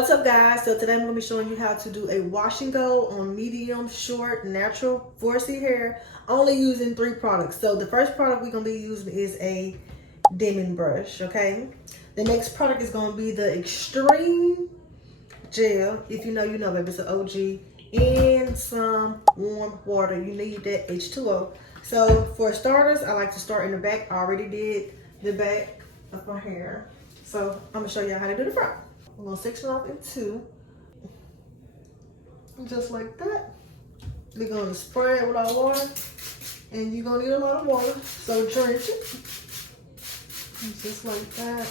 What's up, guys? So today I'm going to be showing you how to do a wash and go on medium, short, natural 4C hair, only using 3 products. So the first product we're going to be using is a Demon brush, okay? The next product is going to be the Extreme Gel. If you know, you know, baby, it's an OG. And some warm water. You need that H2O. So for starters, I like to start in the back. I already did the back of my hair. So I'm going to show you how to do the front. I'm going to section off in 2. Just like that. We're going to spray it with our water. And you're going to need a lot of water. So drench it. Just like that.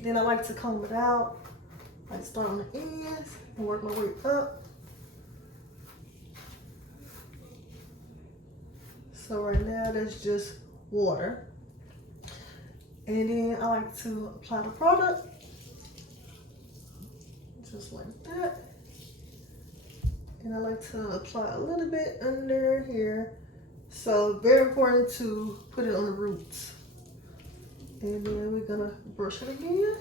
Then I like to comb it out. I start on the ends and work my way up. So right now that's just water. And then I like to apply the product. Just like that. And I like to apply a little bit under here. So very important to put it on the roots. And then we're gonna brush it again.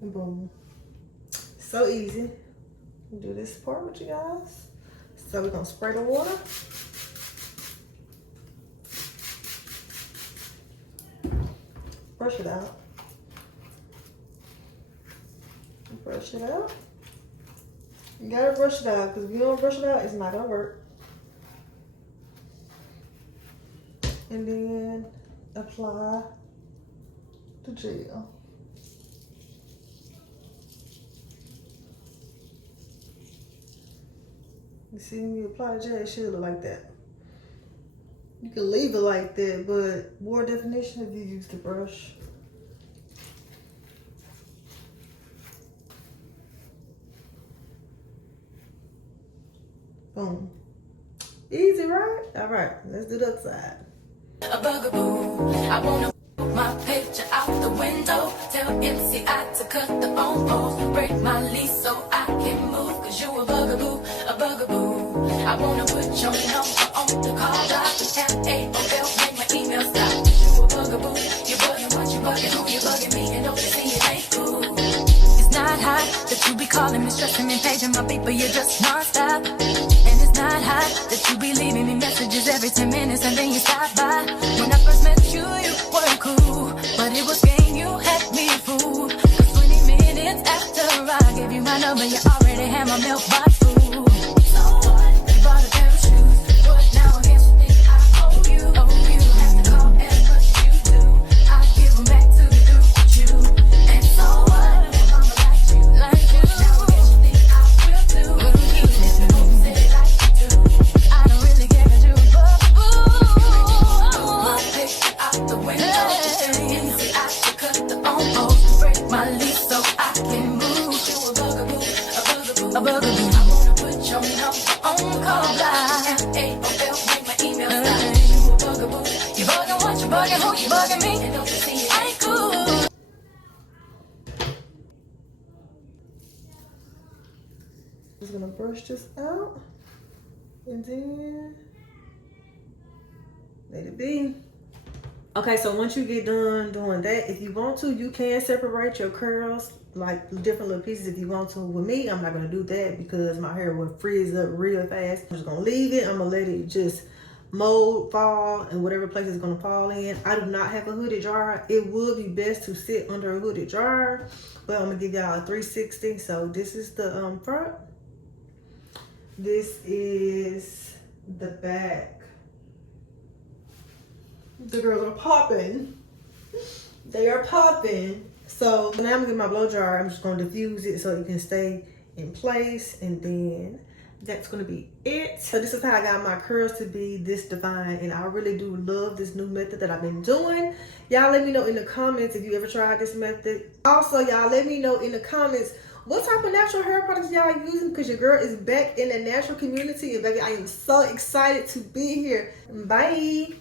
And boom. So easy. Do this part with you guys. So we're gonna spray the water. Brush it out. Brush it out. You gotta brush it out, because if you don't brush it out, it's not gonna work. And then apply the gel. You see, when you apply the gel, it should look like that. You can leave it like that, but more definition if you use the brush. Boom. Easy, right? All right, let's do the other side. A bugaboo, I wanna put my picture out the window. Tell MCI to cut the phone calls. Break my lease so I can move. Cause you a bugaboo, a bugaboo. I wanna put your number on the call block. F-A-O-L, make my email stop. Cause you a bugaboo, you bugging what you bugging, who you bugging me, and don't you see it ain't cool. It's not hot that you be calling me, stressing me, paging my beat, but you're just non-stop. And it's not hot that you be leaving me messages every 10 minutes and then you stop by. When I first met you, you were cool, but it was game, you had me fooled. 'Cause 20 minutes after I gave you my number, you already had my milk box full. So what? You bought a pair of shoes, but now I guess you think I owe you. You have to call as much as you do. I give them back to the group with you. And so what? Mama like you. Now I guess you think I will do. Even if you don't say it like you do. I don't really care 'cause you a bugaboo. My picture out the window. I should cut the phone calls. Break my lease so I can move. You a bugaboo, a bugaboo, a bugaboo. I wanna put your number on call line. F-A-O-L, make my email stop. You a bugaboo, you bugging what you bugging, who you bugging me, and don't you see it ain't cool. Just gonna brush this out and then let it be. Okay, so once you get done doing that, if you want to, you can separate your curls like different little pieces if you want to. With me, I'm not gonna do that because my hair will freeze up real fast. I'm just gonna leave it. I'm gonna let it just mold, fall, and whatever place it's gonna fall in. I do not have a hooded dryer. It would be best to sit under a hooded dryer, but I'm gonna give y'all a 360. So this is the front. This is the back. The girls are popping. They are popping. So now I'm gonna get my blow dryer. I'm just gonna diffuse it so it can stay in place, and then that's gonna be it. So this is how I got my curls to be this divine, and I really do love this new method that I've been doing. Y'all let me know in the comments if you ever tried this method. Also, y'all let me know in the comments what type of natural hair products y'all using, because your girl is back in the natural community, and baby, I am so excited to be here. Bye.